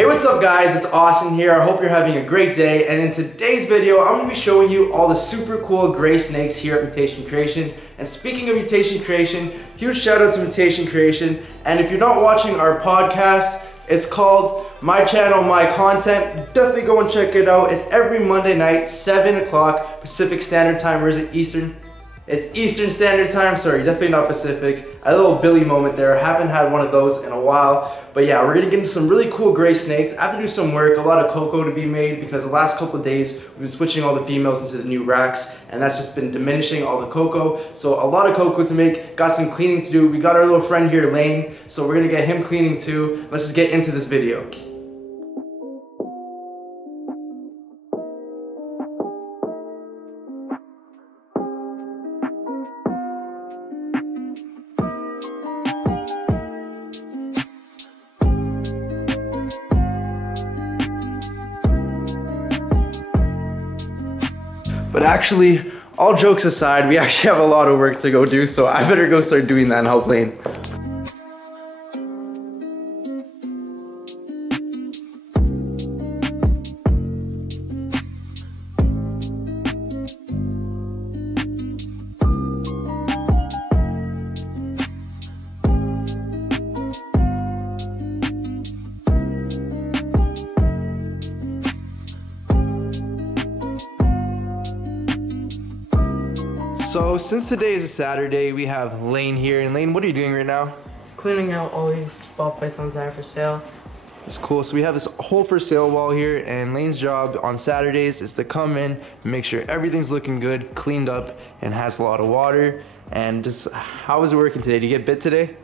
Hey, what's up guys, it's Austin here. I hope you're having a great day, and in today's video I'm going to be showing you all the super cool gray snakes here at Mutation Creation. And speaking of Mutation Creation, huge shout out to Mutation Creation. And if you're not watching our podcast, it's called My Channel, My Content. Definitely go and check it out. It's every Monday night, 7 o'clock Pacific Standard Time, or is it Eastern? It's Eastern Standard Time, sorry, definitely not Pacific. A little Billy moment there, haven't had one of those in a while. But yeah, we're gonna get into some really cool gray snakes. I have to do some work, a lot of cocoa to be made, because the last couple of days we've been switching all the females into the new racks, and that's just been diminishing all the cocoa. So a lot of cocoa to make, got some cleaning to do. We got our little friend here, Lane, so we're gonna get him cleaning too. Let's just get into this video. But actually, all jokes aside, we actually have a lot of work to go do, so I better go start doing that and help Lane. So since today is a Saturday, we have Lane here. And Lane, what are you doing right now? Cleaning out all these ball pythons that are for sale. That's cool. So we have this whole for sale wall here, and Lane's job on Saturdays is to come in and make sure everything's looking good, cleaned up, and has a lot of water. And just, how was it working today? Did you get bit today?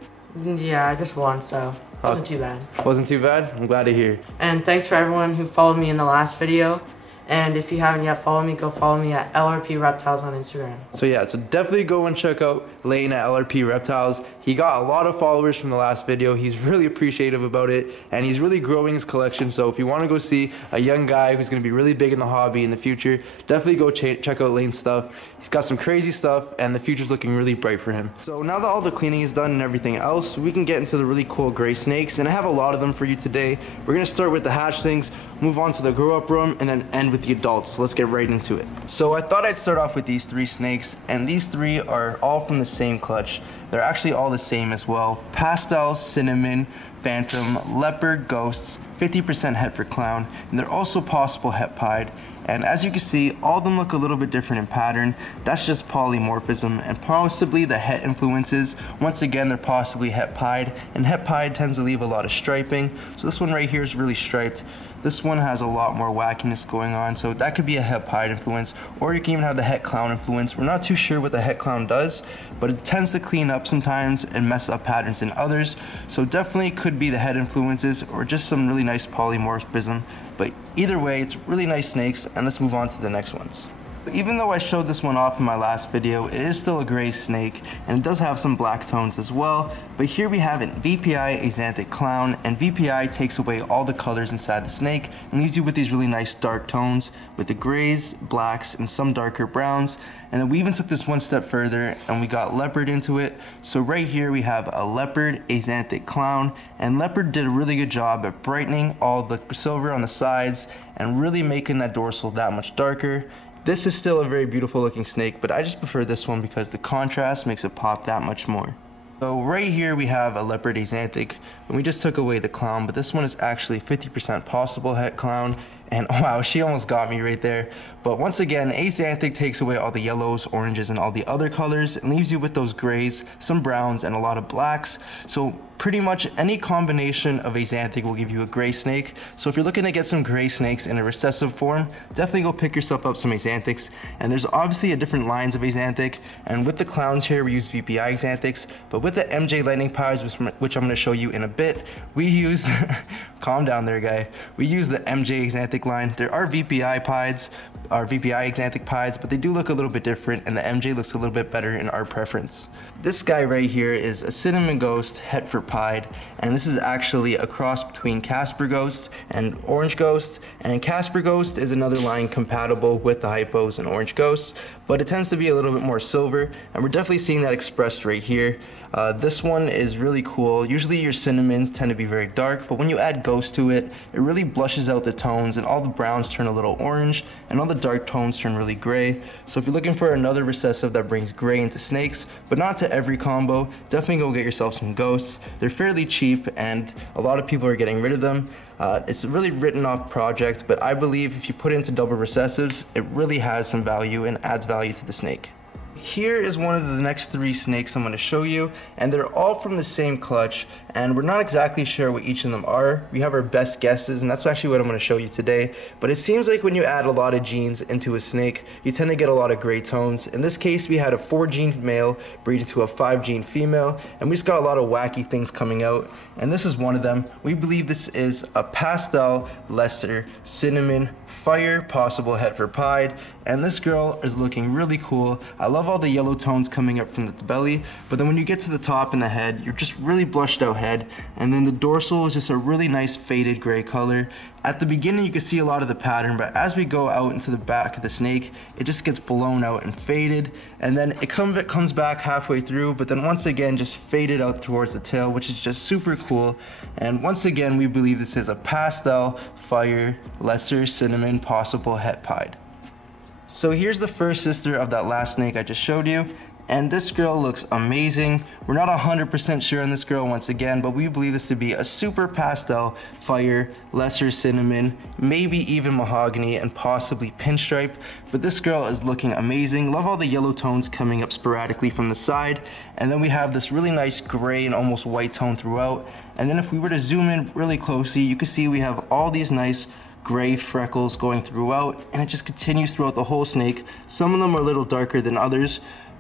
Yeah, just one, so it wasn't too bad. Wasn't too bad? I'm glad to hear. And thanks for everyone who followed me in the last video. And if you haven't yet followed me, go follow me at LRP Reptiles on Instagram. So yeah, so definitely go and check out Lane at LRP Reptiles. He got a lot of followers from the last video. He's really appreciative about it, and he's really growing his collection. So if you want to go see a young guy who's going to be really big in the hobby in the future, definitely go check out Lane's stuff. He's got some crazy stuff, and the future's looking really bright for him. So now that all the cleaning is done and everything else, we can get into the really cool gray snakes, and I have a lot of them for you today. We're going to start with the hatchlings, move on to the grow up room, and then end with the adults. So let's get right into it. So I thought I'd start off with these three snakes, and these three are all from the same clutch. They're actually all the same as well. Pastel, Cinnamon, Phantom, Leopard, Ghosts, 50% het for Clown, and they're also possible het pied. And as you can see, all of them look a little bit different in pattern. That's just polymorphism, and possibly the het influences. Once again, they're possibly het pied, and het pied tends to leave a lot of striping. So this one right here is really striped. This one has a lot more wackiness going on, so that could be a het pied influence, or you can even have the het clown influence. We're not too sure what the het clown does, but it tends to clean up sometimes and mess up patterns in others. So definitely could be the het influences, or just some really nice polymorphism. But either way, it's really nice snakes, and let's move on to the next ones. Even though I showed this one off in my last video, it is still a gray snake, and it does have some black tones as well. But here we have it, VPI Axanthic Clown, and VPI takes away all the colors inside the snake and leaves you with these really nice dark tones with the grays, blacks, and some darker browns. And then we even took this one step further and we got leopard into it. So right here we have a leopard Axanthic Clown, and leopard did a really good job at brightening all the silver on the sides and really making that dorsal that much darker. This is still a very beautiful looking snake, but I just prefer this one because the contrast makes it pop that much more. So right here we have a leopard Axanthic, and we just took away the clown, but this one is actually 50% possible het clown. And wow, she almost got me right there. But once again, Axanthic takes away all the yellows, oranges, and all the other colors and leaves you with those grays, some browns, and a lot of blacks. So pretty much any combination of Axanthic will give you a gray snake. So if you're looking to get some gray snakes in a recessive form, definitely go pick yourself up some Axanthics. And there's obviously a different lines of Axanthic. And with the clowns here, we use VPI Axanthics. But with the MJ Lightning Pies, which I'm going to show you in a bit, we use, calm down there, guy. We use the MJ Axanthic line. There are VPI pies, are VPI Axanthic pies, but they do look a little bit different, and the MJ looks a little bit better in our preference. This guy right here is a Cinnamon Ghost het for pied, and this is actually a cross between Casper Ghost and Orange Ghost, and Casper Ghost is another line compatible with the Hypos and Orange Ghosts, but it tends to be a little bit more silver, and we're definitely seeing that expressed right here. This one is really cool. Usually your cinnamons tend to be very dark, but when you add Ghost to it, it really blushes out the tones and all the browns turn a little orange and all the dark tones turn really gray. So if you're looking for another recessive that brings gray into snakes, but not to every combo, definitely go get yourself some Ghosts. They're fairly cheap and a lot of people are getting rid of them. It's a really written off project, but I believe if you put it into double recessives, it really has some value and adds value to the snake. Here is one of the next 3 snakes I'm going to show you, and they're all from the same clutch, and we're not exactly sure what each of them are. We have our best guesses, and that's actually what I'm going to show you today. But it seems like when you add a lot of genes into a snake, you tend to get a lot of gray tones. In this case, we had a 4-gene male breeding to a 5-gene female, and we just got a lot of wacky things coming out, and this is one of them. We believe this is a Pastel Lesser Cinnamon Fire, possible heifer pied, and this girl is looking really cool. I love all the yellow tones coming up from the belly, but then when you get to the top and the head, you're just really blushed out head, and then the dorsal is just a really nice faded gray color. At the beginning you can see a lot of the pattern, but as we go out into the back of the snake, it just gets blown out and faded, and then some of it comes back halfway through, but then once again just faded out towards the tail, which is just super cool. And once again, we believe this is a Pastel Fire Lesser Cinnamon, possible het pied. So here's the first sister of that last snake I just showed you, and this girl looks amazing. We're not 100% sure on this girl once again, but we believe this to be a super Pastel Fire Lesser Cinnamon, maybe even mahogany and possibly pinstripe, but this girl is looking amazing. Love all the yellow tones coming up sporadically from the side, and then we have this really nice gray and almost white tone throughout. And then if we were to zoom in really closely, you can see we have all these nice gray freckles going throughout, and it just continues throughout the whole snake. Some of them are a little darker than others,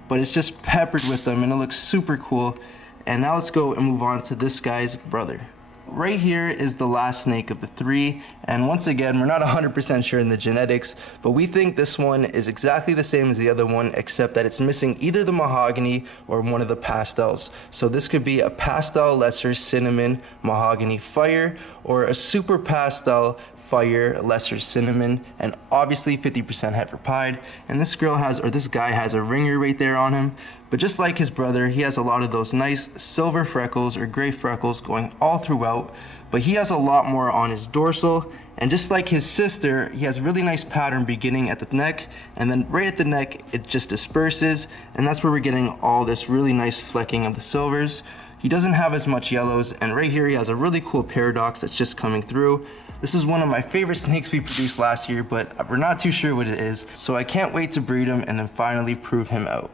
but it's just peppered with them, and it looks super cool. And now let's go and move on to this guy's brother. Right here is the last snake of the 3, and once again, we're not 100% sure in the genetics, but we think this one is exactly the same as the other one, except that it's missing either the mahogany or one of the pastels. So this could be a Pastel Lesser Cinnamon Mahogany Fire, or a Super Pastel Fire Lesser Cinnamon, and obviously 50% heifer pied. And this girl has, or this guy has, a ringer right there on him, but just like his brother, he has a lot of those nice silver freckles or gray freckles going all throughout, but he has a lot more on his dorsal. And just like his sister, he has really nice pattern beginning at the neck, and then right at the neck it just disperses, and that's where we're getting all this really nice flecking of the silvers. He doesn't have as much yellows, and right here he has a really cool paradox that's just coming through. This is one of my favorite snakes we produced last year, but we're not too sure what it is, so I can't wait to breed him and then finally prove him out.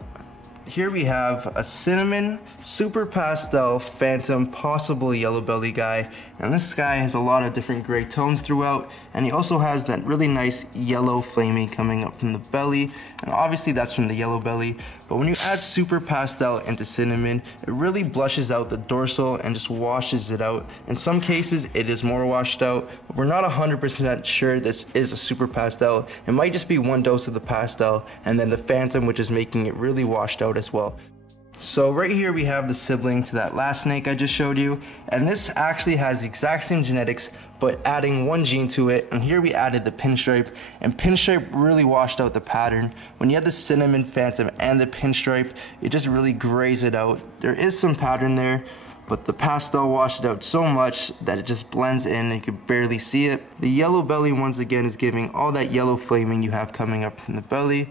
Here we have a Cinnamon Super Pastel Phantom possible yellow belly guy, and this guy has a lot of different gray tones throughout, and he also has that really nice yellow flaming coming up from the belly, and obviously that's from the yellow belly. But when you add Super Pastel into Cinnamon, it really blushes out the dorsal and just washes it out. In some cases it is more washed out, but we're not 100% sure this is a Super Pastel. It might just be one dose of the Pastel and then the Phantom, which is making it really washed out as well. So right here we have the sibling to that last snake I just showed you, and this actually has the exact same genetics, but adding 1 gene to it. And here we added the pinstripe, and pinstripe really washed out the pattern. When you have the Cinnamon Phantom and the pinstripe, it just really grays it out. There is some pattern there, but the pastel washed it out so much that it just blends in and you can barely see it. The yellow belly once again is giving all that yellow flaming you have coming up from the belly.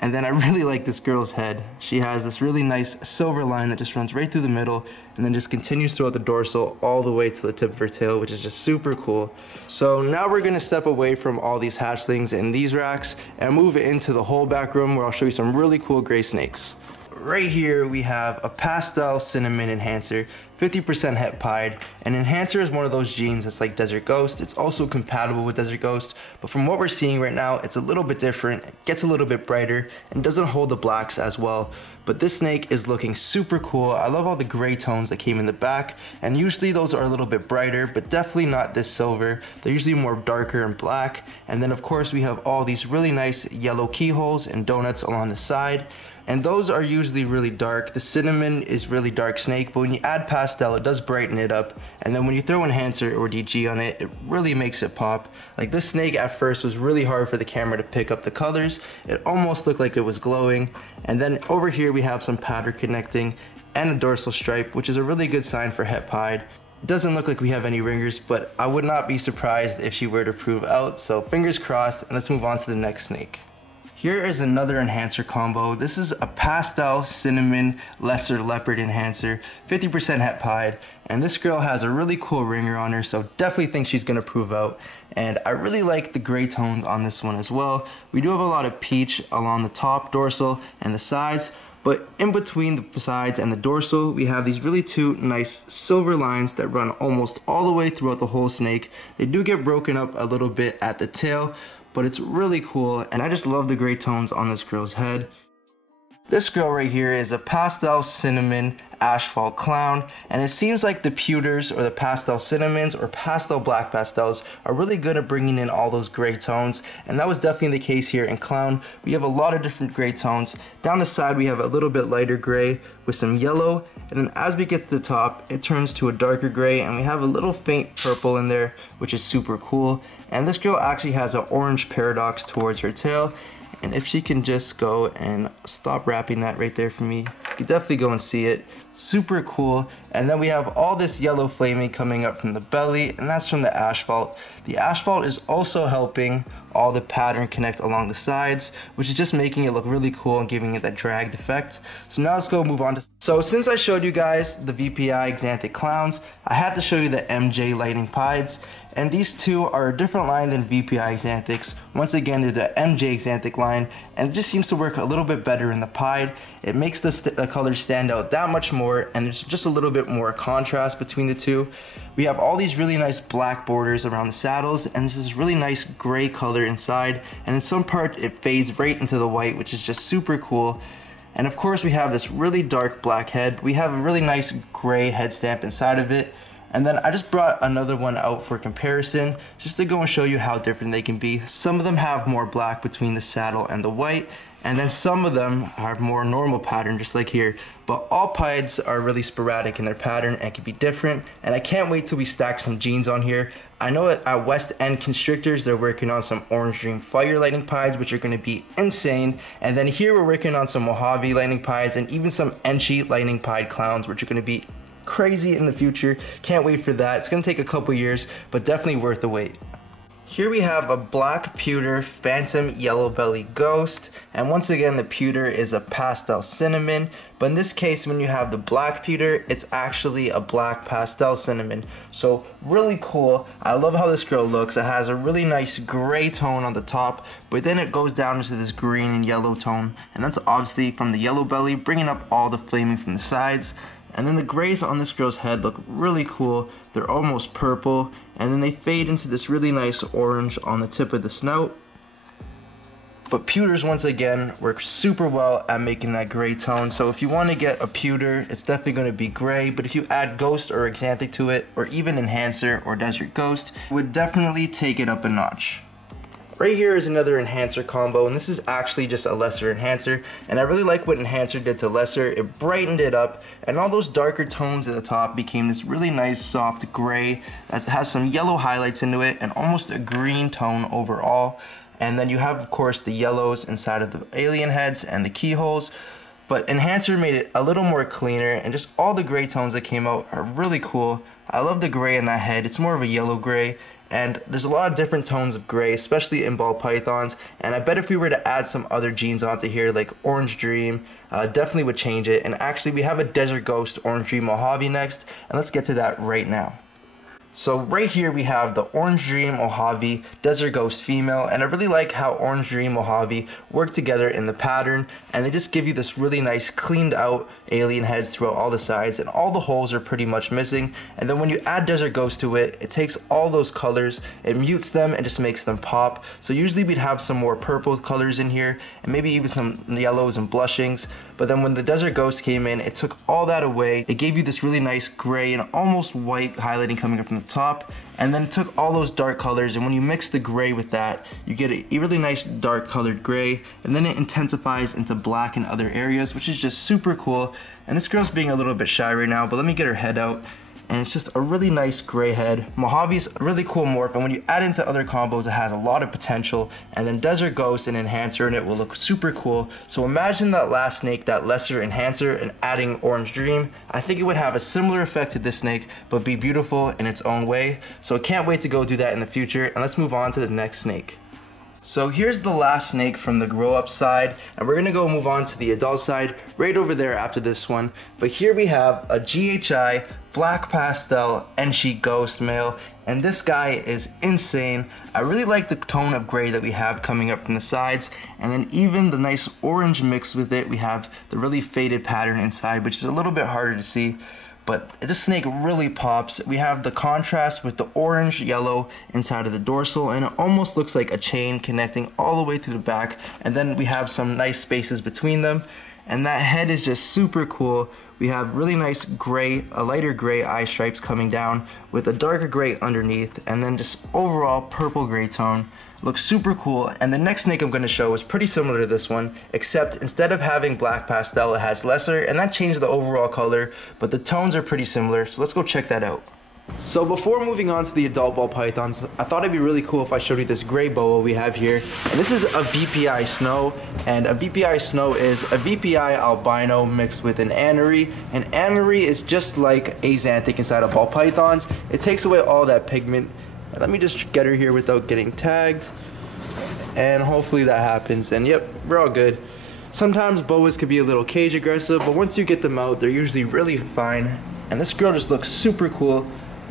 And then I really like this girl's head. She has this really nice silver line that just runs right through the middle and then just continues throughout the dorsal all the way to the tip of her tail, which is just super cool. So now we're gonna step away from all these hatchlings in these racks and move into the whole back room where I'll show you some really cool gray snakes. Right here we have a Pastel Cinnamon Enhancer, 50% het pied. An enhancer is one of those genes that's like Desert Ghost. It's also compatible with Desert Ghost, but from what we're seeing right now, it's a little bit different. It gets a little bit brighter and doesn't hold the blacks as well. But this snake is looking super cool. I love all the gray tones that came in the back, and usually those are a little bit brighter, but definitely not this silver. They're usually more darker and black. And then of course we have all these really nice yellow keyholes and donuts along the side. And those are usually really dark. The cinnamon is really dark snake, but when you add pastel, it does brighten it up. And then when you throw enhancer or DG on it, it really makes it pop. Like this snake at first was really hard for the camera to pick up the colors. It almost looked like it was glowing. And then over here we have some powder connecting. and a dorsal stripe, which is a really good sign for het pied. It doesn't look like we have any ringers, but I would not be surprised if she were to prove out, so fingers crossed, and let's move on to the next snake. Here is another enhancer combo. This is a Pastel Cinnamon Lesser Leopard enhancer, 50% het pied, and this girl has a really cool ringer on her, so definitely think she's gonna prove out. And I really like the gray tones on this one as well. We do have a lot of peach along the top dorsal and the sides, but in between the sides and the dorsal, we have these really two nice silver lines that run almost all the way throughout the whole snake. They do get broken up a little bit at the tail, but it's really cool, and I just love the gray tones on this girl's head. This girl right here is a Pastel Cinnamon Asphalt Clown, and it seems like the Pewters or the Pastel Cinnamons or Pastel Black Pastels are really good at bringing in all those gray tones, and that was definitely the case here in Clown. We have a lot of different gray tones. Down the side we have a little bit lighter gray with some yellow, and then as we get to the top it turns to a darker gray, and we have a little faint purple in there, which is super cool. And this girl actually has an orange paradox towards her tail, and if she can just go and stop wrapping that right there for me, you can definitely go and see it. Super cool. And then we have all this yellow flaming coming up from the belly, and that's from the Asphalt. The Asphalt is also helping all the pattern connect along the sides, which is just making it look really cool and giving it that dragged effect. So now let's go move on to... So since I showed you guys the VPI Xanthic Clowns, I had to show you the MJ Lightning Pieds. And these two are a different line than VPI Xanthics. Once again, they're the MJ Xanthic line, and it just seems to work a little bit better in the pied. It makes the colors stand out that much more, and there's just a little bit more contrast between the two. We have all these really nice black borders around the saddles, and there's this really nice gray color inside, and in some part it fades right into the white, which is just super cool. And of course we have this really dark black head. We have a really nice gray head stamp inside of it. And then I just brought another one out for comparison, just to go and show you how different they can be. Some of them have more black between the saddle and the white, and then some of them have more normal pattern, just like here. But all pieds are really sporadic in their pattern and can be different, and I can't wait till we stack some jeans on here. I know at West End Constrictors, they're working on some Orange Dream Fire Lightning Pieds, which are going to be insane. And then here we're working on some Mojave Lightning Pieds and even some Enchi Lightning Pied Clowns, which are going to be crazy in the future. Can't wait for that. It's gonna take a couple years, but definitely worth the wait. Here we have a black pewter phantom yellow belly ghost, and once again the pewter is a pastel cinnamon, but in this case when you have the black pewter, it's actually a black pastel cinnamon. So really cool. I love how this girl looks. It has a really nice gray tone on the top, but then it goes down into this green and yellow tone, and that's obviously from the yellow belly, bringing up all the flaming from the sides. And then the grays on this girl's head look really cool. They're almost purple, and then they fade into this really nice orange on the tip of the snout. But pewters, once again, work super well at making that gray tone. So if you want to get a pewter, it's definitely going to be gray, but if you add ghost or xanthic to it, or even enhancer or desert ghost, it would definitely take it up a notch. Right here is another enhancer combo, and this is actually just a lesser enhancer, and I really like what enhancer did to lesser. It brightened it up, and all those darker tones at the top became this really nice soft gray that has some yellow highlights into it and almost a green tone overall. And then you have, of course, the yellows inside of the alien heads and the keyholes, but enhancer made it a little more cleaner, and just all the gray tones that came out are really cool. I love the gray in that head. It's more of a yellow gray. And there's a lot of different tones of gray, especially in ball pythons, and I bet if we were to add some other genes onto here, like Orange Dream, definitely would change it. And actually we have a Desert Ghost Orange Dream Mojave next, and let's get to that right now. So right here we have the Orange Dream Mojave Desert Ghost female, and I really like how Orange Dream Mojave work together in the pattern, and they just give you this really nice cleaned out alien heads throughout all the sides, and all the holes are pretty much missing. And then when you add Desert Ghost to it, it takes all those colors, it mutes them and just makes them pop. So usually we'd have some more purple colors in here and maybe even some yellows and blushings, but then when the Desert Ghost came in, it took all that away. It gave you this really nice gray and almost white highlighting coming up from the top, and then took all those dark colors, and when you mix the gray with that, you get a really nice dark colored gray, and then it intensifies into black in other areas, which is just super cool. And this girl's being a little bit shy right now, but let me get her head out. and it's just a really nice gray head. Mojave's a really cool morph, and when you add into other combos, it has a lot of potential. And then Desert Ghost and Enhancer in it will look super cool. So imagine that last snake, that lesser Enhancer, and adding Orange Dream. I think it would have a similar effect to this snake, but be beautiful in its own way. So I can't wait to go do that in the future. And let's move on to the next snake. So here's the last snake from the grow up side, and we're gonna go move on to the adult side right over there after this one. But here we have a GHI Black Pastel Ghi Ghost male, and this guy is insane. I really like the tone of gray that we have coming up from the sides, and then even the nice orange mixed with it. We have the really faded pattern inside, which is a little bit harder to see. But this snake really pops. We have the contrast with the orange yellow inside of the dorsal, and it almost looks like a chain connecting all the way to the back, and then we have some nice spaces between them, and that head is just super cool. We have really nice gray, a lighter gray eye stripes coming down with a darker gray underneath, and then just overall purple gray tone. Looks super cool. And the next snake I'm going to show is pretty similar to this one, except instead of having black pastel, it has lesser, and that changed the overall color, but the tones are pretty similar, so let's go check that out. So before moving on to the adult ball pythons, I thought it'd be really cool if I showed you this gray boa we have here. And this is a VPI snow, and a VPI snow is a VPI albino mixed with an anery. And anery is just like axanthic inside of ball pythons. It takes away all that pigment. Let me just get her here without getting tagged, and hopefully that happens. And yep, we're all good. Sometimes boas can be a little cage aggressive, but once you get them out, they're usually really fine. And this girl just looks super cool.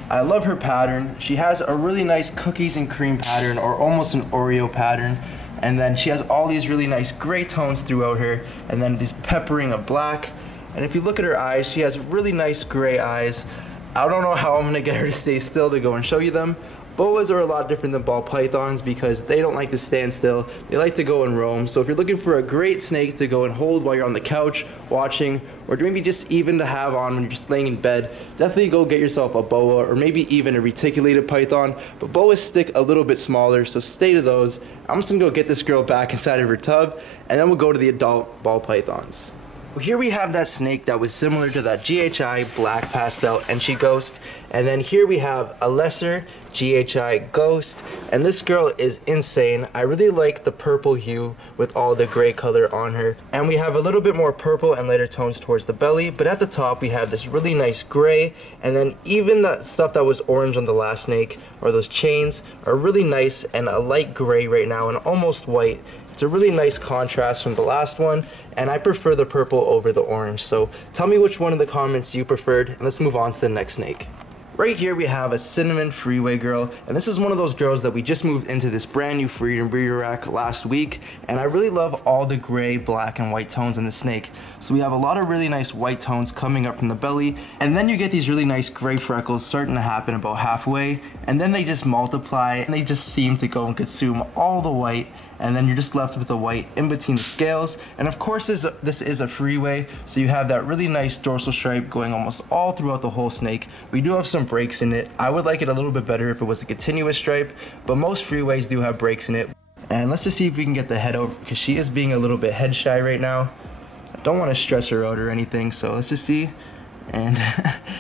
I love her pattern. She has a really nice cookies and cream pattern, or almost an Oreo pattern. And then she has all these really nice gray tones throughout her, and then this peppering of black. And if you look at her eyes, she has really nice gray eyes. I don't know how I'm gonna get her to stay still to go and show you them. Boas are a lot different than ball pythons because they don't like to stand still. They like to go and roam. So if you're looking for a great snake to go and hold while you're on the couch watching, or maybe just even to have on when you're just laying in bed, definitely go get yourself a boa, or maybe even a reticulated python. But boas stick a little bit smaller, so stay to those. I'm just gonna go get this girl back inside of her tub, and then we'll go to the adult ball pythons. Well, here we have that snake that was similar to that GHI Black Pastel Ghi Ghost, and then here we have a lesser GHI Ghost, and this girl is insane. I really like the purple hue with all the gray color on her, and we have a little bit more purple and lighter tones towards the belly, but at the top we have this really nice gray, and then even the stuff that was orange on the last snake, or those chains, are really nice and a light gray right now and almost white. It's a really nice contrast from the last one, and I prefer the purple over the orange. So tell me which one in the comments you preferred, and let's move on to the next snake. Right here we have a cinnamon Freeway girl, and this is one of those girls that we just moved into this brand new Freedom breeder rack last week, and I really love all the gray, black, and white tones in the snake. So we have a lot of really nice white tones coming up from the belly, and then you get these really nice gray freckles starting to happen about halfway, and then they just multiply, and they just seem to go and consume all the white, and then you're just left with the white in between the scales. And of course this is a Freeway, so you have that really nice dorsal stripe going almost all throughout the whole snake. We do have some breaks in it. I would like it a little bit better if it was a continuous stripe, but most Freeways do have breaks in it. And let's just see if we can get the head over, because she is being a little bit head shy right now. I don't want to stress her out or anything, so let's just see. And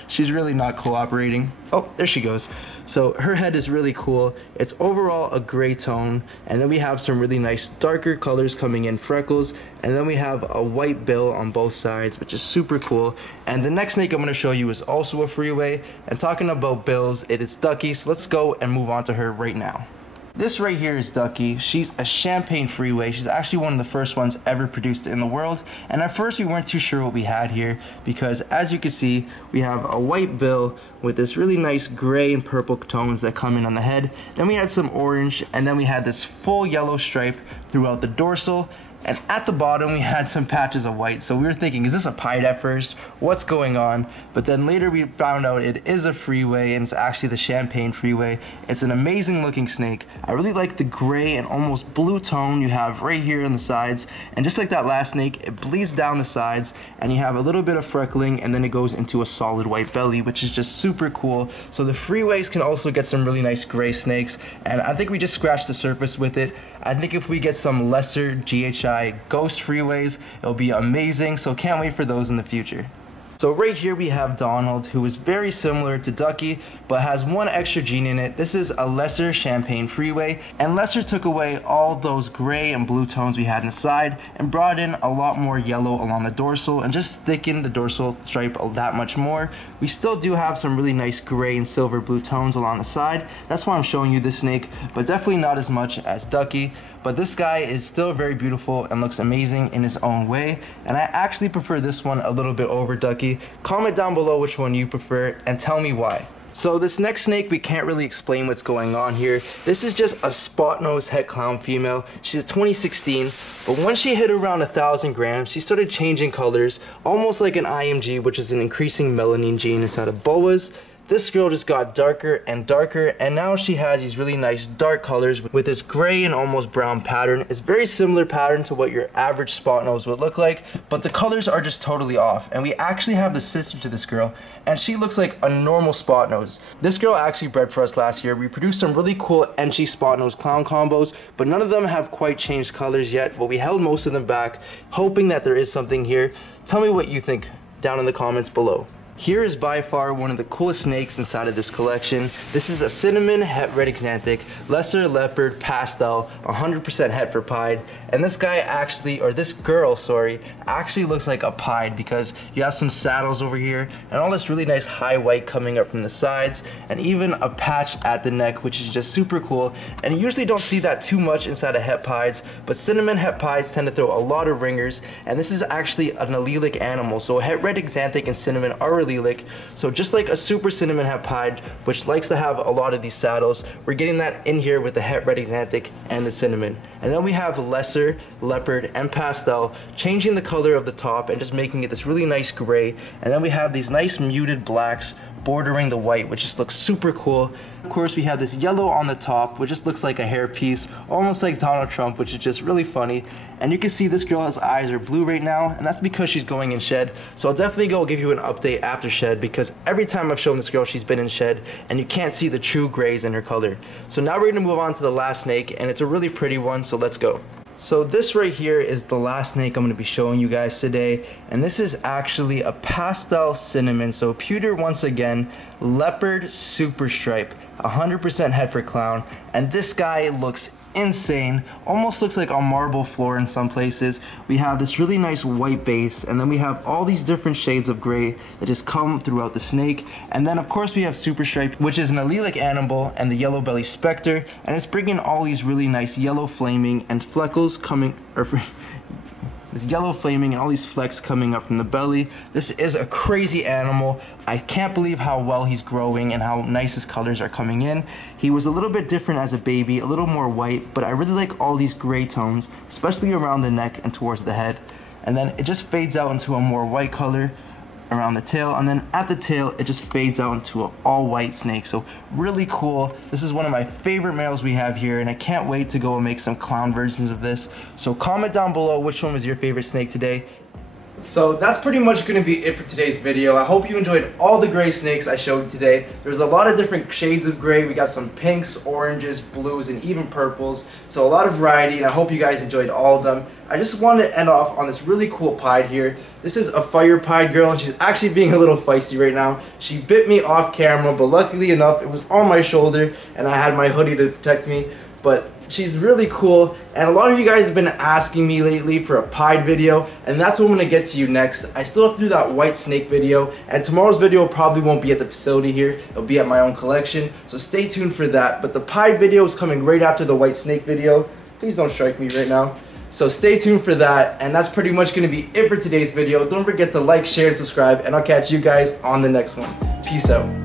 she's really not cooperating. Oh, there she goes. So her head is really cool. It's overall a gray tone, and then we have some really nice darker colors coming in, freckles, and then we have a white bill on both sides, which is super cool. And the next snake I'm going to show you is also a Freeway, and talking about bills, it is Ducky. So let's go and move on to her right now. This right here is Ducky. She's a champagne Freeway. She's actually one of the first ones ever produced in the world. And at first we weren't too sure what we had here, because as you can see, we have a white bill with this really nice gray and purple tones that come in on the head. Then we had some orange, and then we had this full yellow stripe throughout the dorsal. And at the bottom we had some patches of white, so we were thinking, is this a pied at first? What's going on? But then later we found out it is a Freeway, and it's actually the champagne Freeway. It's an amazing looking snake. I really like the gray and almost blue tone you have right here on the sides, and just like that last snake, it bleeds down the sides, and you have a little bit of freckling, and then it goes into a solid white belly, which is just super cool. So the Freeways can also get some really nice gray snakes, and I think we just scratched the surface with it. I think if we get some lesser GHI Ghost Freeways, it'll be amazing, so can't wait for those in the future. So right here we have Donald, who is very similar to Ducky, but has one extra gene in it. This is a lesser champagne Freeway, and lesser took away all those gray and blue tones we had in the side and brought in a lot more yellow along the dorsal and just thickened the dorsal stripe that much more. We still do have some really nice gray and silver blue tones along the side. That's why I'm showing you this snake, but definitely not as much as Ducky. But this guy is still very beautiful and looks amazing in his own way, and I actually prefer this one a little bit over Ducky. Comment down below which one you prefer and tell me why. So this next snake, we can't really explain what's going on here. This is just a spot-nosed het clown female. She's a 2016, but once she hit around 1,000 grams, she started changing colors, almost like an IMG, which is an increasing melanin gene inside of boas. This girl just got darker and darker, and now she has these really nice dark colors with this gray and almost brown pattern. It's very similar pattern to what your average spot nose would look like, but the colors are just totally off. And we actually have the sister to this girl, and she looks like a normal spot nose. This girl actually bred for us last year. We produced some really cool Enchi spot nose clown combos, but none of them have quite changed colors yet, but we held most of them back, hoping that there is something here. Tell me what you think down in the comments below. Here is by far one of the coolest snakes inside of this collection. This is a cinnamon het red xanthic, lesser leopard pastel, 100% het for pied. And this guy actually, or this girl, sorry, actually looks like a pied because you have some saddles over here and all this really nice high white coming up from the sides and even a patch at the neck, which is just super cool. And you usually don't see that too much inside of het pieds, but cinnamon het pieds tend to throw a lot of ringers, and this is actually an allelic animal. So het red xanthic and cinnamon are allelic. So just like a super cinnamon het pied, which likes to have a lot of these saddles, we're getting that in here with the het red xanthic and the cinnamon. And then we have lesser, leopard, and pastel, changing the color of the top and just making it this really nice gray. And then we have these nice muted blacks bordering the white, which just looks super cool. Of course, we have this yellow on the top, which just looks like a hairpiece, almost like Donald Trump, which is just really funny. And you can see this girl's eyes are blue right now, and that's because she's going in shed. So I'll definitely go give you an update after shed, because every time I've shown this girl, she's been in shed, and you can't see the true grays in her color. So now we're gonna move on to the last snake, and it's a really pretty one, so let's go. So this right here is the last snake I'm going to be showing you guys today, and this is actually a pastel cinnamon. So pewter once again, leopard super stripe, 100% het for clown, and this guy looks insane, almost looks like a marble floor in some places. We have this really nice white base, and then we have all these different shades of gray that just come throughout the snake. And then of course we have super stripe, which is an allelic animal, and the yellow belly specter, and it's bringing all these really nice yellow flaming and fleckles coming, or this yellow flaming and all these flecks coming up from the belly. This is a crazy animal. I can't believe how well he's growing and how nice his colors are coming in. He was a little bit different as a baby, a little more white, but I really like all these gray tones, especially around the neck and towards the head. And then it just fades out into a more white color around the tail, and then at the tail it just fades out into an all white snake. So really cool. This is one of my favorite males we have here, and I can't wait to go and make some clown versions of this. So comment down below which one was your favorite snake today. So that's pretty much going to be it for today's video. I hope you enjoyed all the gray snakes I showed today. There's a lot of different shades of gray. We got some pinks, oranges, blues, and even purples. So a lot of variety, and I hope you guys enjoyed all of them. I just wanted to end off on this really cool pied here. This is a fire pied girl, and she's actually being a little feisty right now. She bit me off camera, but luckily enough, it was on my shoulder, and I had my hoodie to protect me. But she's really cool, and a lot of you guys have been asking me lately for a pied video, and that's what I'm going to get to you next. I still have to do that white snake video, and tomorrow's video probably won't be at the facility here. It'll be at my own collection, so stay tuned for that. But the pied video is coming right after the white snake video. Please don't strike me right now. So stay tuned for that, and that's pretty much going to be it for today's video. Don't forget to like, share, and subscribe, and I'll catch you guys on the next one. Peace out.